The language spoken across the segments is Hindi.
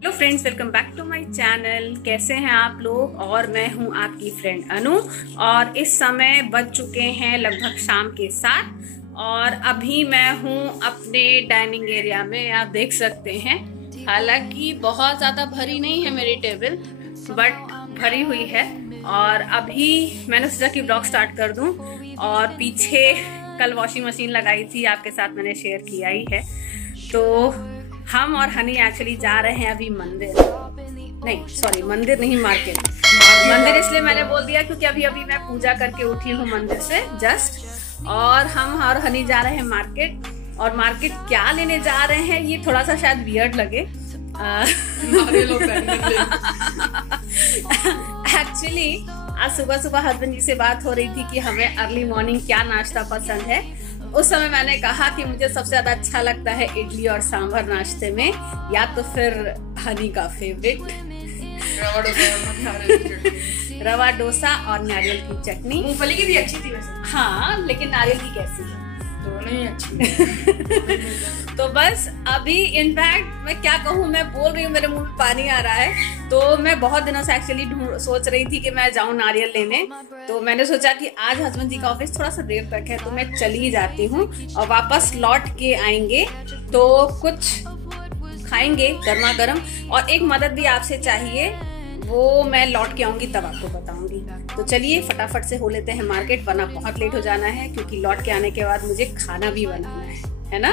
Hello friends, welcome back to my channel. कैसे हैं आप लोग? और मैं हूं आपकी फ्रेंड अनु। और इस समय बज चुके हैं लगभग शाम के 7 और अभी मैं हूं अपने डाइनिंग एरिया में। आप देख सकते हैं, हालांकि बहुत ज़्यादा भरी नहीं है मेरी टेबल, बट भरी हुई है। और अभी मैंने सोचा कि ब्लॉग स्टार्ट कर दूं। और पीछे कल वॉशिंग मशीन लगाई थी, आपके साथ मैंने शेयर किया ही है। तो हम और हनी एक्चुअली जा रहे हैं अभी मंदिर नहीं, मार्केट। मंदिर इसलिए मैंने बोल दिया क्योंकि अभी मैं पूजा करके उठी हूँ मंदिर से जस्ट। और हम और हनी जा रहे हैं मार्केट। और मार्केट क्या लेने जा रहे हैं ये थोड़ा सा शायद वियर्ड लगे। एक्चुअली आज सुबह हस्बैंड जी से बात हो रही थी कि हमें अर्ली मॉर्निंग क्या नाश्ता पसंद है। उस समय मैंने कहा कि मुझे सबसे ज्यादा अच्छा लगता है इडली और सांभर नाश्ते में, या तो फिर हनी का फेवरेट रवा डोसा और नारियल की चटनी। मूंगफली की भी अच्छी थी वैसे। हाँ, लेकिन नारियल की कैसी है? दोनों ही अच्छी। तो बस अभी इनफैक्ट मैं क्या कहूँ, मैं बोल रही हूँ, मेरे मुंह में पानी आ रहा है। तो मैं बहुत दिनों से एक्चुअली सोच रही थी कि मैं जाऊँ नारियल लेने। तो मैंने सोचा कि आज हस्बैंड जी का ऑफिस थोड़ा सा देर तक है, तो मैं चली जाती हूँ और वापस लौट के आएंगे तो कुछ खाएंगे गर्मा गर्म। और एक मदद भी आपसे चाहिए, वो मैं लौट के आऊंगी तब आपको बताऊंगी। तो चलिए फटाफट से हो लेते हैं मार्केट, वरना बहुत लेट हो जाना है, क्योंकि लौट के आने के बाद मुझे खाना भी बनाना है ना।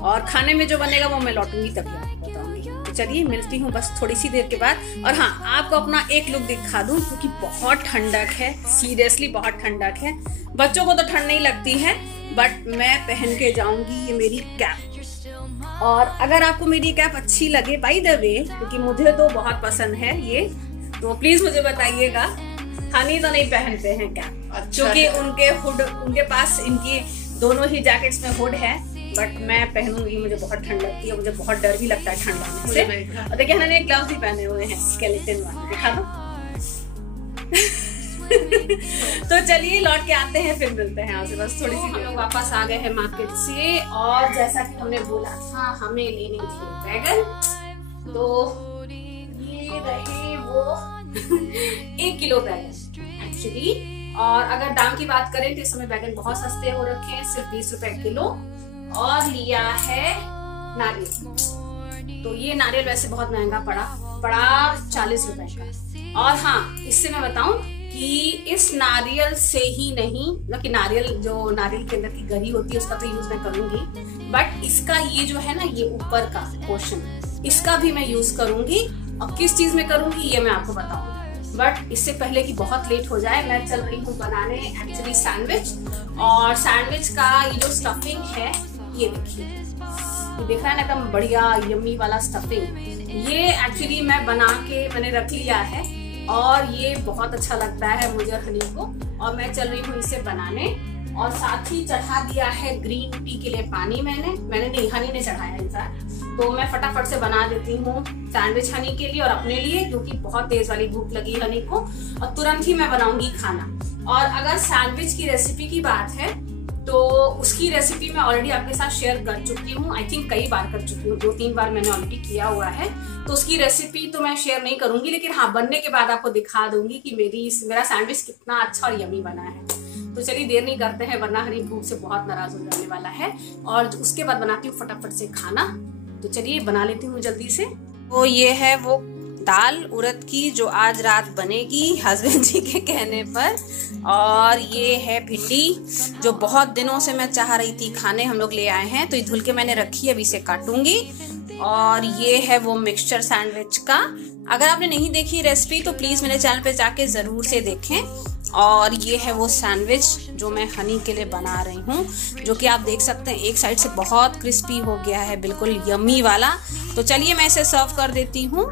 और खाने में जो बनेगा वो मैं लौटूंगी तभी आपको बताऊंगी। तो चलिए मिलती हूँ बस थोड़ी सी देर के बाद। और हाँ, आपको अपना एक लुक दिखा दूं, क्योंकि बहुत ठंडक है, सीरियसली बहुत ठंडक है। बच्चों को तो ठंड नहीं लगती है, बट मैं पहन के जाऊंगी ये मेरी कैप। और अगर आपको मेरी कैप अच्छी लगे, बाय द वे, क्योंकि मुझे तो बहुत पसंद है ये, तो प्लीज मुझे बताइएगा। हनी तो नहीं पहनते हैं कैप, क्योंकि उनके पास इनकी दोनों ही जैकेट्स में हुड है, बट मैं पहनूंगी। मुझे बहुत ठंड लगती है, मुझे बहुत डर भी लगता है ठंड लगने से। और देखिए हनी ने ग्लव्स भी पहने हुए हैं, स्केलेटन वाले, दिखा दो। तो चलिए लौट के आते हैं, फिर मिलते हैं आपसे बस थोड़ी सी। हम लोग वापस आ गए हैं मार्केट से, और जैसा कि हमने बोला था हमें लेने थे बैगन, तो ये रहे वो 1 किलो बैगन एक्चुअली। और अगर दाम की बात करें तो इस समय बैगन बहुत सस्ते हो रखे हैं, सिर्फ 20 रुपए किलो। और लिया है नारियल, तो ये नारियल वैसे बहुत महंगा पड़ा 40 रुपए का। और हाँ, इससे मैं बताऊं कि इस नारियल से ही नहीं, मतलब कि नारियल के अंदर की गरी होती है उसका तो यूज मैं करूंगी, बट इसका ये जो है ना, ये ऊपर का पोर्शन, इसका भी मैं यूज करूंगी। और किस चीज में करूंगी ये मैं आपको बताऊंगी। बट इससे पहले कि बहुत लेट हो जाए, मैं चल रही हूँ बनाने एक्चुअली सैंडविच। और सैंडविच का ये जो स्टफिंग है, ये देखिए, ये देख रहा है ना, एकदम बढ़िया यम्मी वाला स्टफिंग। ये एक्चुअली मैंने रख लिया है, और ये बहुत अच्छा लगता है मुझे और हनी को। और मैं चल रही हूँ इसे बनाने। और साथ ही चढ़ा दिया है ग्रीन टी के लिए पानी। मैंने नहीं, हनी ने चढ़ाया इंसान। तो मैं फटाफट से बना देती हूँ सैंडविच हनी के लिए और अपने लिए, क्योंकि बहुत तेज वाली भूख लगी हनी को। और तुरंत ही मैं बनाऊंगी खाना। और अगर सैंडविच की रेसिपी की बात है, तो उसकी रेसिपी मैं ऑलरेडी आपके साथ शेयर कर चुकी हूँ। आई थिंक कई बार कर चुकी हूँ, 2-3 बार मैंने ऑलरेडी किया हुआ है। तो उसकी रेसिपी तो मैं शेयर नहीं करूंगी, लेकिन हाँ, बनने के बाद आपको दिखा दूंगी कि मेरा सैंडविच कितना अच्छा और यम्मी बना है। तो चलिए देर नहीं करते हैं, वरना हनी भूख से बहुत नाराज हो जाने वाला है। और उसके बाद बनाती हूँ फटाफट से खाना। तो चलिए बना लेती हूँ जल्दी से। तो ये है वो दाल उड़द की जो आज रात बनेगी हस्बैंड जी के कहने पर। और ये है भिंडी जो बहुत दिनों से मैं चाह रही थी खाने, हम लोग ले आए हैं, तो ये धुल के मैंने रखी है, अभी इसे काटूंगी। और ये है वो मिक्सचर सैंडविच का। अगर आपने नहीं देखी रेसिपी तो प्लीज मेरे चैनल पे जाके जरूर से देखें। और ये है वो सैंडविच जो मैं हनी के लिए बना रही हूँ, जो कि आप देख सकते हैं एक साइड से बहुत क्रिस्पी हो गया है, बिल्कुल यम्मी वाला। तो चलिए मैं इसे सर्व कर देती हूँ।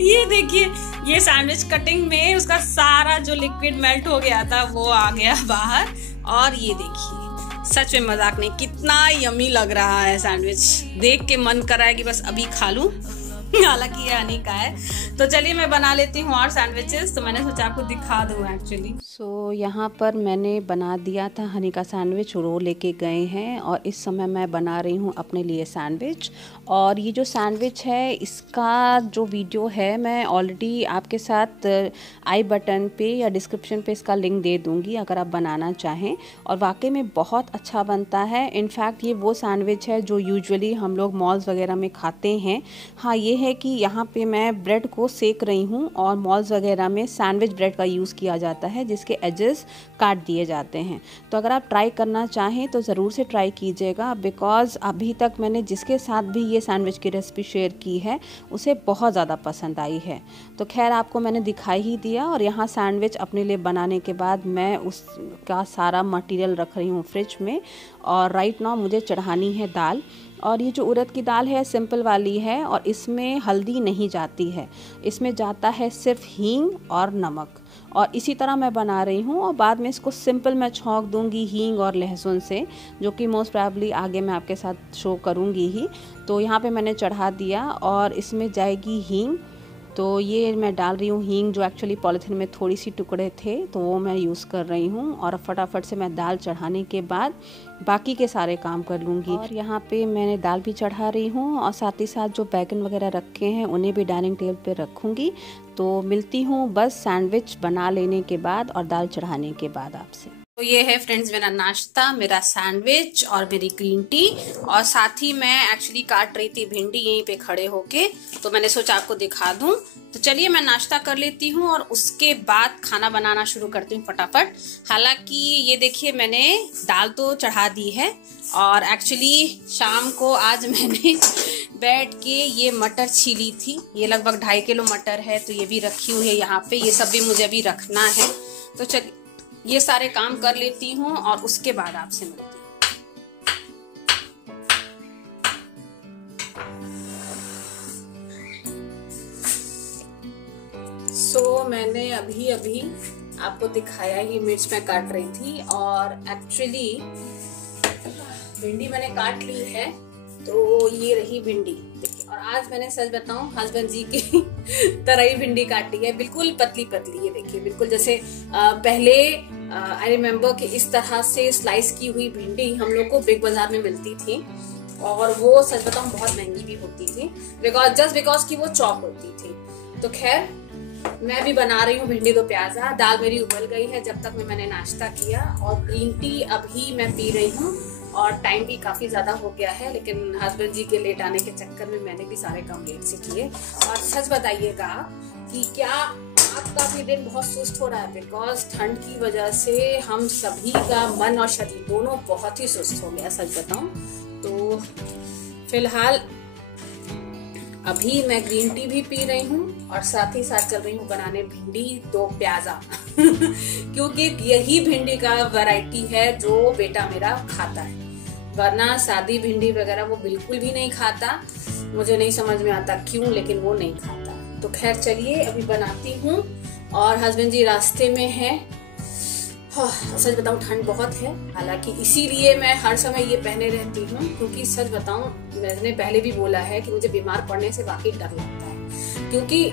ये देखिए, ये सैंडविच कटिंग में उसका सारा जो लिक्विड मेल्ट हो गया था वो आ गया बाहर। और ये देखिए, सच में मजाक नहीं, कितना यम्मी लग रहा है सैंडविच। देख के मन कर रहा है कि बस अभी खा लूं। हालांकि ये हनी का है। तो चलिए मैं बना लेती हूँ और सैंडविचेस, तो मैंने सोचा आपको दिखा दूँ एक्चुअली। सो यहाँ पर मैंने बना दिया था हनी का सैंडविच, वो लेके गए हैं और इस समय मैं बना रही हूँ अपने लिए सैंडविच। और ये जो सैंडविच है इसका जो वीडियो है मैं ऑलरेडी आपके साथ आई बटन पे या डिस्क्रिप्शन पे इसका लिंक दे दूँगी अगर आप बनाना चाहें। और वाकई में बहुत अच्छा बनता है। इनफैक्ट ये वो सैंडविच है जो यूजुअली हम लोग मॉल्स वगैरह में खाते हैं। हाँ ये है कि यहाँ पे मैं ब्रेड को सेक रही हूँ और मॉल्स वगैरह में सैंडविच ब्रेड का यूज़ किया जाता है जिसके एजेस काट दिए जाते हैं। तो अगर आप ट्राई करना चाहें तो ज़रूर से ट्राई कीजिएगा, बिकॉज़ अभी तक मैंने जिसके साथ भी ये सैंडविच की रेसिपी शेयर की है उसे बहुत ज़्यादा पसंद आई है। तो खैर आपको मैंने दिखाई ही दिया। और यहाँ सैंडविच अपने लिए बनाने के बाद मैं उसका सारा मटेरियल रख रही हूँ फ्रिज में। और राइट नाउ मुझे चढ़ानी है दाल। और ये जो उड़द की दाल है सिंपल वाली है और इसमें हल्दी नहीं जाती है, इसमें जाता है सिर्फ हींग और नमक। और इसी तरह मैं बना रही हूँ और बाद में इसको सिंपल मैं छौंक दूंगी हींग और लहसुन से, जो कि मोस्ट प्रोबेबली आगे मैं आपके साथ शो करूँगी ही। तो यहाँ पे मैंने चढ़ा दिया और इसमें जाएगी हींग। तो ये मैं डाल रही हूँ हींग, जो एक्चुअली पॉलीथीन में थोड़ी सी टुकड़े थे तो वो मैं यूज़ कर रही हूँ। और फटाफट से मैं दाल चढ़ाने के बाद बाकी के सारे काम कर लूँगी। और यहाँ पे मैंने दाल भी चढ़ा रही हूँ और साथ ही साथ जो बैगन वगैरह रखे हैं उन्हें भी डाइनिंग टेबल पे रखूँगी। तो मिलती हूँ बस सैंडविच बना लेने के बाद और दाल चढ़ाने के बाद आपसे। तो ये है फ्रेंड्स मेरा नाश्ता, मेरा सैंडविच और मेरी ग्रीन टी। और साथ ही मैं एक्चुअली काट रही थी भिंडी यहीं पे खड़े होके, तो मैंने सोचा आपको दिखा दूं। तो चलिए मैं नाश्ता कर लेती हूँ और उसके बाद खाना बनाना शुरू करती हूँ फटाफट। हालांकि ये देखिए मैंने दाल तो चढ़ा दी है और एक्चुअली शाम को आज मैंने बैठ के ये मटर छीली थी। ये लगभग 2.5 किलो मटर है, तो ये भी रखी हुई है यहाँ पे। ये सब भी मुझे अभी रखना है। तो चलिए ये सारे काम कर लेती हूँ और उसके बाद आपसे मिलती हूँ। मैंने अभी आपको दिखाया ये मिर्च मैं काट रही थी और एक्चुअली भिंडी मैंने काट ली है। तो ये रही भिंडी देखिए। और आज मैंने सच बताऊं हस्बैंड जी की तरह ही भिंडी काटी है, बिल्कुल पतली पतली। ये देखिए बिल्कुल जैसे पहले आई रिमेम्बर कि इस तरह से स्लाइस की हुई भिंडी हम लोग को बिग बाजार में मिलती थी और वो सच बताऊं बहुत महंगी भी होती थी, जस्ट बिकॉज की वो चॉप होती थी। तो खैर मैं भी बना रही हूँ भिंडी दो प्याजा। दाल मेरी उबल गई है जब तक मैंने नाश्ता किया और ग्रीन टी अभी मैं पी रही हूँ। और टाइम भी काफी ज्यादा हो गया है, लेकिन हस्बैंड जी के लेट आने के चक्कर में मैंने भी सारे काम लेट से किए। और सच बताइएगा कि क्या आपका भी दिन बहुत सुस्त हो रहा है, बिकॉज ठंड की वजह से हम सभी का मन और शरीर दोनों बहुत ही सुस्त हो गया सच बताऊं तो। फिलहाल अभी मैं ग्रीन टी भी पी रही हूँ और साथ ही साथ चल रही हूँ बनाने भिंडी दो प्याजा क्योंकि यही भिंडी का वैरायटी है जो बेटा मेरा खाता है, वरना सादी भिंडी वगैरह वो बिल्कुल भी नहीं खाता। मुझे नहीं समझ में आता क्यों, लेकिन वो नहीं खाता। तो खैर चलिए अभी बनाती हूँ और हस्बैंड जी रास्ते में हैं। सच बताऊं ठंड बहुत है, हालांकि इसीलिए मैं हर समय ये पहने रहती हूँ, क्योंकि सच बताऊं मैंने पहले भी बोला है कि मुझे बीमार पड़ने से वाकई डर लगता है। क्योंकि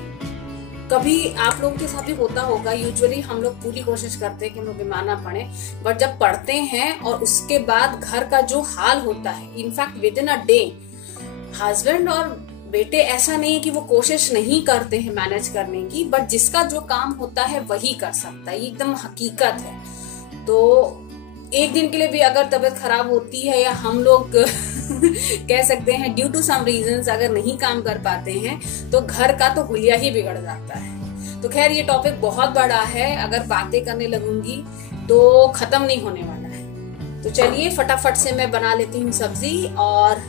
कभी आप लोगों के साथ भी होता होगा, यूजुअली हम लोग पूरी कोशिश करते हैं कि हम लोग बीमार ना पड़े, बट जब पड़ते हैं और उसके बाद घर का जो हाल होता है, in fact with in a day husband और बेटे ऐसा नहीं है कि वो कोशिश नहीं करते हैं मैनेज करने की, बट जिसका जो काम होता है वही कर सकता है, ये एकदम हकीकत है। तो एक दिन के लिए भी अगर तबीयत खराब होती है या हम लोग कह सकते हैं ड्यू टू सम रीजंस अगर नहीं काम कर पाते हैं तो घर का तो हुलिया ही बिगड़ जाता है। तो खैर ये टॉपिक बहुत बड़ा है, अगर बातें करने लगूंगी तो खत्म नहीं होने वाला है। तो चलिए फटाफट से मैं बना लेती हूँ सब्जी और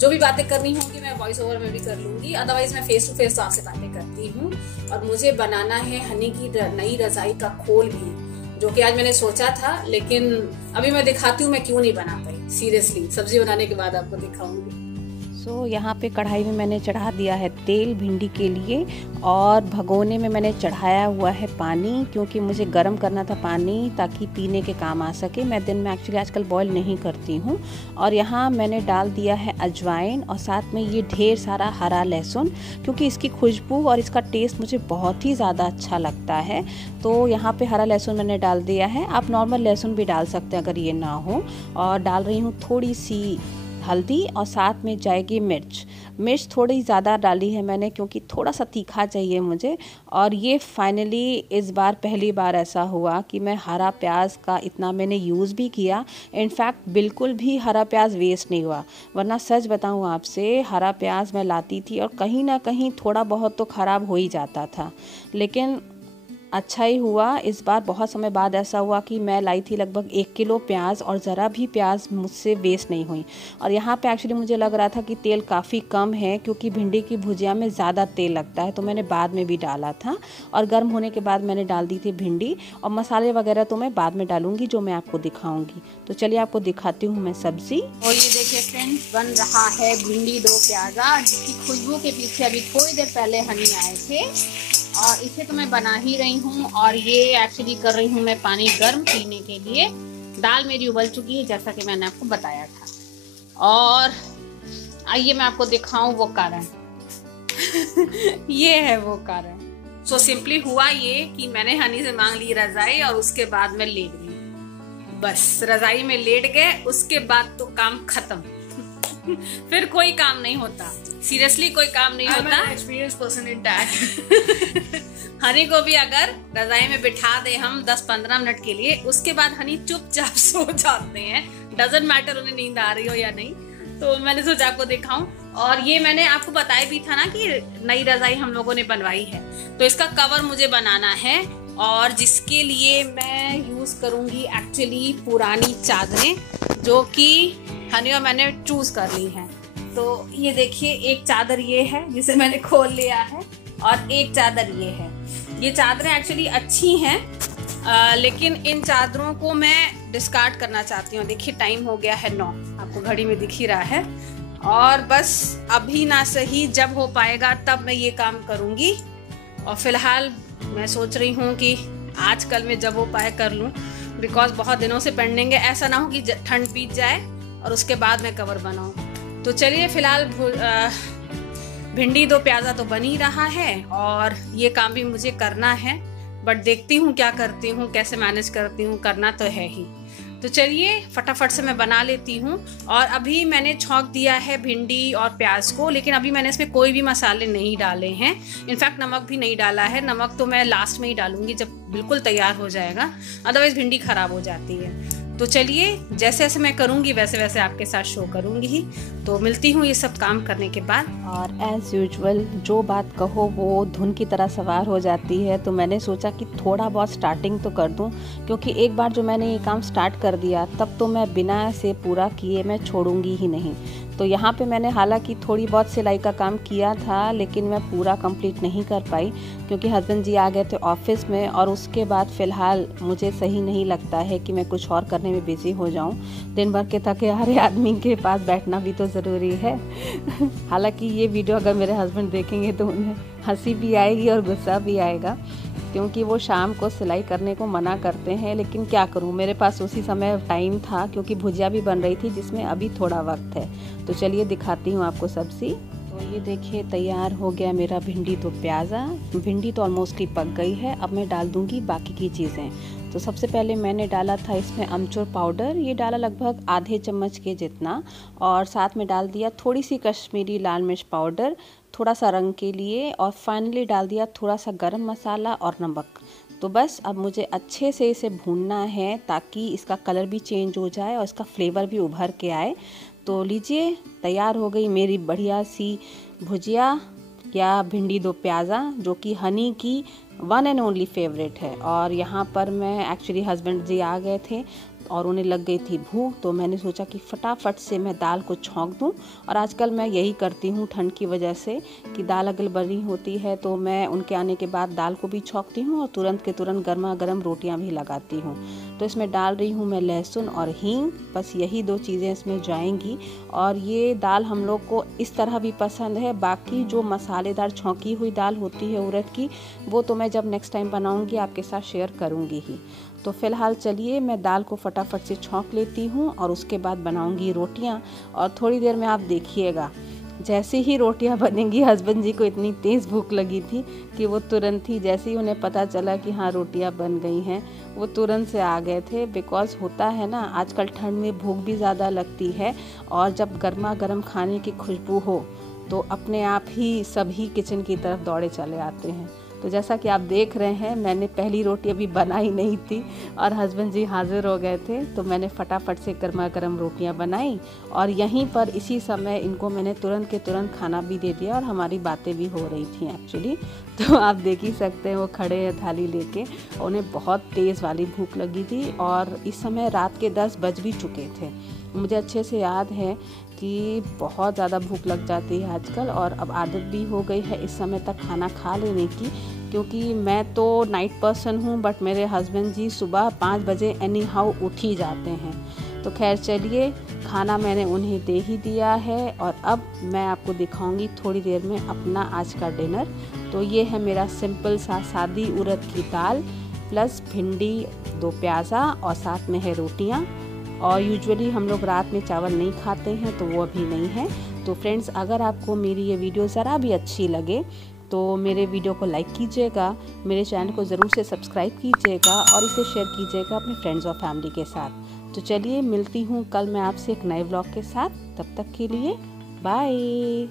जो भी बातें करनी होंगी मैं वॉइस ओवर में भी कर लूंगी, अदरवाइज मैं फेस टू फेस तो आपसे बातें करती हूँ। और मुझे बनाना है हनी की नई रजाई का खोल भी, जो कि आज मैंने सोचा था, लेकिन अभी मैं दिखाती हूँ मैं क्यों नहीं बना पाई। सीरियसली सब्जी बनाने के बाद आपको दिखाऊंगी। तो यहाँ पे कढ़ाई में मैंने चढ़ा दिया है तेल भिंडी के लिए, और भगोने में मैंने चढ़ाया हुआ है पानी, क्योंकि मुझे गर्म करना था पानी ताकि पीने के काम आ सके। मैं दिन में एक्चुअली आजकल बॉईल नहीं करती हूँ। और यहाँ मैंने डाल दिया है अजवाइन और साथ में ये ढेर सारा हरा लहसुन, क्योंकि इसकी खुशबू और इसका टेस्ट मुझे बहुत ही ज़्यादा अच्छा लगता है। तो यहाँ पे हरा लहसुन मैंने डाल दिया है। आप नॉर्मल लहसुन भी डाल सकते हैं अगर ये ना हो। और डाल रही हूँ थोड़ी सी हल्दी और साथ में जाएगी मिर्च थोड़ी ज़्यादा डाली है मैंने, क्योंकि थोड़ा सा तीखा चाहिए मुझे। और ये फाइनली इस बार पहली बार ऐसा हुआ कि मैं हरा प्याज का इतना मैंने यूज़ भी किया। इनफैक्ट बिल्कुल भी हरा प्याज वेस्ट नहीं हुआ, वरना सच बताऊँ आपसे हरा प्याज मैं लाती थी और कहीं ना कहीं थोड़ा बहुत तो ख़राब हो ही जाता था। लेकिन अच्छा ही हुआ इस बार, बहुत समय बाद ऐसा हुआ कि मैं लाई थी लगभग 1 किलो प्याज और ज़रा भी प्याज मुझसे वेस्ट नहीं हुई। और यहाँ पे एक्चुअली मुझे लग रहा था कि तेल काफ़ी कम है, क्योंकि भिंडी की भुजिया में ज़्यादा तेल लगता है, तो मैंने बाद में भी डाला था। और गर्म होने के बाद मैंने डाल दी थी भिंडी, और मसाले वगैरह तो मैं बाद में डालूँगी जो मैं आपको दिखाऊँगी। तो चलिए आपको दिखाती हूँ मैं सब्ज़ी। और ये देखिए फ्रेंड्स, बन रहा है भिंडी दो प्याज़ा, जिसकी खुशबू के पीछे अभी थोड़ी देर पहले हनी आए थे, और इसे तो मैं बना ही रही हूँ। और ये एक्चुअली कर रही हूँ मैं पानी गर्म पीने के लिए। दाल मेरी उबल चुकी है जैसा कि मैंने आपको बताया था। और आइए मैं आपको दिखाऊं वो कारण ये है वो कारण। सो सिंपली हुआ ये कि मैंने हनी से मांग ली रजाई, और उसके बाद मैं लेट गई। बस रजाई में लेट गए, उसके बाद तो काम खत्म फिर कोई काम नहीं होता, सीरियसली कोई काम नहीं होता। Experience person in that. Honey को भी अगर रजाई में बिठा दे हम 10-15 मिनट के लिए, उसके बाद हनी चुपचाप सो जाते हैं। डजंट मैटर उन्हें नींद आ रही हो या नहीं। तो मैंने सोचा आपको दिखाऊं। और ये मैंने आपको बताया भी था ना कि नई रजाई हम लोगों ने बनवाई है, तो इसका कवर मुझे बनाना है, और जिसके लिए मैं यूज करूंगी एक्चुअली पुरानी चादरें, जो कि हनी और मैंने चूज कर ली हैं। तो ये देखिए, एक चादर ये है जिसे मैंने खोल लिया है, और एक चादर ये है। ये चादरें एक्चुअली अच्छी हैं, लेकिन इन चादरों को मैं डिस्कार्ड करना चाहती हूँ। देखिए टाइम हो गया है 9, आपको घड़ी में दिख ही रहा है। और बस अभी ना सही, जब हो पाएगा तब मैं ये काम करूँगी। और फिलहाल मैं सोच रही हूँ कि आजकल में जब हो पाए कर लूँ, बिकॉज बहुत दिनों से पेंडिंग है। ऐसा ना हो कि ठंड बीत जाए और उसके बाद मैं कवर बनाऊँ। तो चलिए फिलहाल भिंडी दो प्याज़ा तो बन ही रहा है, और ये काम भी मुझे करना है, बट देखती हूँ क्या करती हूँ, कैसे मैनेज करती हूँ, करना तो है ही। तो चलिए फटाफट से मैं बना लेती हूँ। और अभी मैंने छौंक दिया है भिंडी और प्याज को, लेकिन अभी मैंने इसमें कोई भी मसाले नहीं डाले हैं। इनफैक्ट नमक भी नहीं डाला है। नमक तो मैं लास्ट में ही डालूंगी जब बिल्कुल तैयार हो जाएगा, अदरवाइज भिंडी खराब हो जाती है। तो चलिए जैसे जैसे मैं करूँगी वैसे वैसे आपके साथ शो करूँगी ही। तो मिलती हूँ ये सब काम करने के बाद। और एज़ यूजुअल जो बात कहो वो धुन की तरह सवार हो जाती है, तो मैंने सोचा कि थोड़ा बहुत स्टार्टिंग तो कर दूं, क्योंकि एक बार जो मैंने ये काम स्टार्ट कर दिया तब तो मैं बिना से पूरा किए मैं छोड़ूंगी ही नहीं। तो यहाँ पे मैंने हालांकि थोड़ी बहुत सिलाई का काम किया था, लेकिन मैं पूरा कंप्लीट नहीं कर पाई, क्योंकि हस्बैंड जी आ गए थे ऑफिस में, और उसके बाद फ़िलहाल मुझे सही नहीं लगता है कि मैं कुछ और करने में बिज़ी हो जाऊं। दिन भर के थके हारे आदमी के पास बैठना भी तो ज़रूरी है हालांकि ये वीडियो अगर मेरे हस्बैंड देखेंगे तो उन्हें हंसी भी आएगी और गुस्सा भी आएगा, क्योंकि वो शाम को सिलाई करने को मना करते हैं। लेकिन क्या करूं, मेरे पास उसी समय टाइम था, क्योंकि भुजिया भी बन रही थी जिसमें अभी थोड़ा वक्त है। तो चलिए दिखाती हूं आपको सब्ज़ी। तो ये देखिए तैयार हो गया मेरा भिंडी दो प्याज़ा। भिंडी तो ऑलमोस्ट ही पक गई है। अब मैं डाल दूँगी बाकी की चीज़ें। तो सबसे पहले मैंने डाला था इसमें अमचूर पाउडर, ये डाला लगभग आधे चम्मच के जितना, और साथ में डाल दिया थोड़ी सी कश्मीरी लाल मिर्च पाउडर थोड़ा सा रंग के लिए, और फाइनली डाल दिया थोड़ा सा गरम मसाला और नमक। तो बस अब मुझे अच्छे से इसे भूनना है ताकि इसका कलर भी चेंज हो जाए और इसका फ्लेवर भी उभर के आए। तो लीजिए तैयार हो गई मेरी बढ़िया सी भुजिया या भिंडी दो प्याज़ा, जो कि हनी की वन एंड ओनली फेवरेट है। और यहाँ पर मैं एक्चुअली हस्बैंड जी आ गए थे और उन्हें लग गई थी भूख, तो मैंने सोचा कि फटाफट से मैं दाल को छौंक दूं। और आजकल मैं यही करती हूँ ठंड की वजह से कि दाल अगर बनी होती है तो मैं उनके आने के बाद दाल को भी छौंकती हूँ और तुरंत के तुरंत गर्मा गर्म रोटियाँ भी लगाती हूँ। तो इसमें डाल रही हूँ मैं लहसुन और हींग, बस यही 2 चीज़ें इसमें जाएंगी। और ये दाल हम लोग को इस तरह भी पसंद है। बाकी जो मसालेदार छौंकी हुई दाल होती है उड़द की, वो तो मैं जब नेक्स्ट टाइम बनाऊँगी आपके साथ शेयर करूँगी ही। तो फ़िलहाल चलिए मैं दाल को फटाफट से छौंक लेती हूँ और उसके बाद बनाऊँगी रोटियाँ। और थोड़ी देर में आप देखिएगा, जैसे ही रोटियां बनेंगी, हस्बैंड जी को इतनी तेज़ भूख लगी थी कि वो तुरंत ही, जैसे ही उन्हें पता चला कि हाँ रोटियां बन गई हैं, वो तुरंत से आ गए थे। बिकॉज़ होता है ना, आजकल ठंड में भूख भी ज़्यादा लगती है और जब गर्मा गर्म खाने की खुशबू हो तो अपने आप ही सभी किचन की तरफ दौड़े चले आते हैं। तो जैसा कि आप देख रहे हैं, मैंने पहली रोटी अभी बनाई नहीं थी और हस्बैंड जी हाजिर हो गए थे, तो मैंने फटाफट से गर्मा गर्म रोटियां बनाई और यहीं पर इसी समय इनको मैंने तुरंत के तुरंत खाना भी दे दिया और हमारी बातें भी हो रही थी एक्चुअली। तो आप देख ही सकते हैं वो खड़े हैं थाली लेके, उन्हें बहुत तेज़ वाली भूख लगी थी और इस समय रात के 10 बज भी चुके थे। मुझे अच्छे से याद है कि बहुत ज़्यादा भूख लग जाती है आजकल और अब आदत भी हो गई है इस समय तक खाना खा लेने की, क्योंकि मैं तो नाइट पर्सन हूँ बट मेरे हस्बैंड जी सुबह 5 बजे एनी हाउ उठ ही जाते हैं। तो खैर चलिए, खाना मैंने उन्हें दे ही दिया है और अब मैं आपको दिखाऊंगी थोड़ी देर में अपना आज का डिनर। तो ये है मेरा सिंपल सा सादी उड़द की दाल प्लस भिंडी 2 प्याज़ा और साथ में है रोटियाँ। और यूजुअली हम लोग रात में चावल नहीं खाते हैं, तो वो अभी नहीं है। तो फ्रेंड्स, अगर आपको मेरी ये वीडियो ज़रा भी अच्छी लगे तो मेरे वीडियो को लाइक कीजिएगा, मेरे चैनल को ज़रूर से सब्सक्राइब कीजिएगा और इसे शेयर कीजिएगा अपने फ्रेंड्स और फैमिली के साथ। तो चलिए मिलती हूँ कल मैं आपसे एक नए व्लॉग के साथ, तब तक के लिए बाय।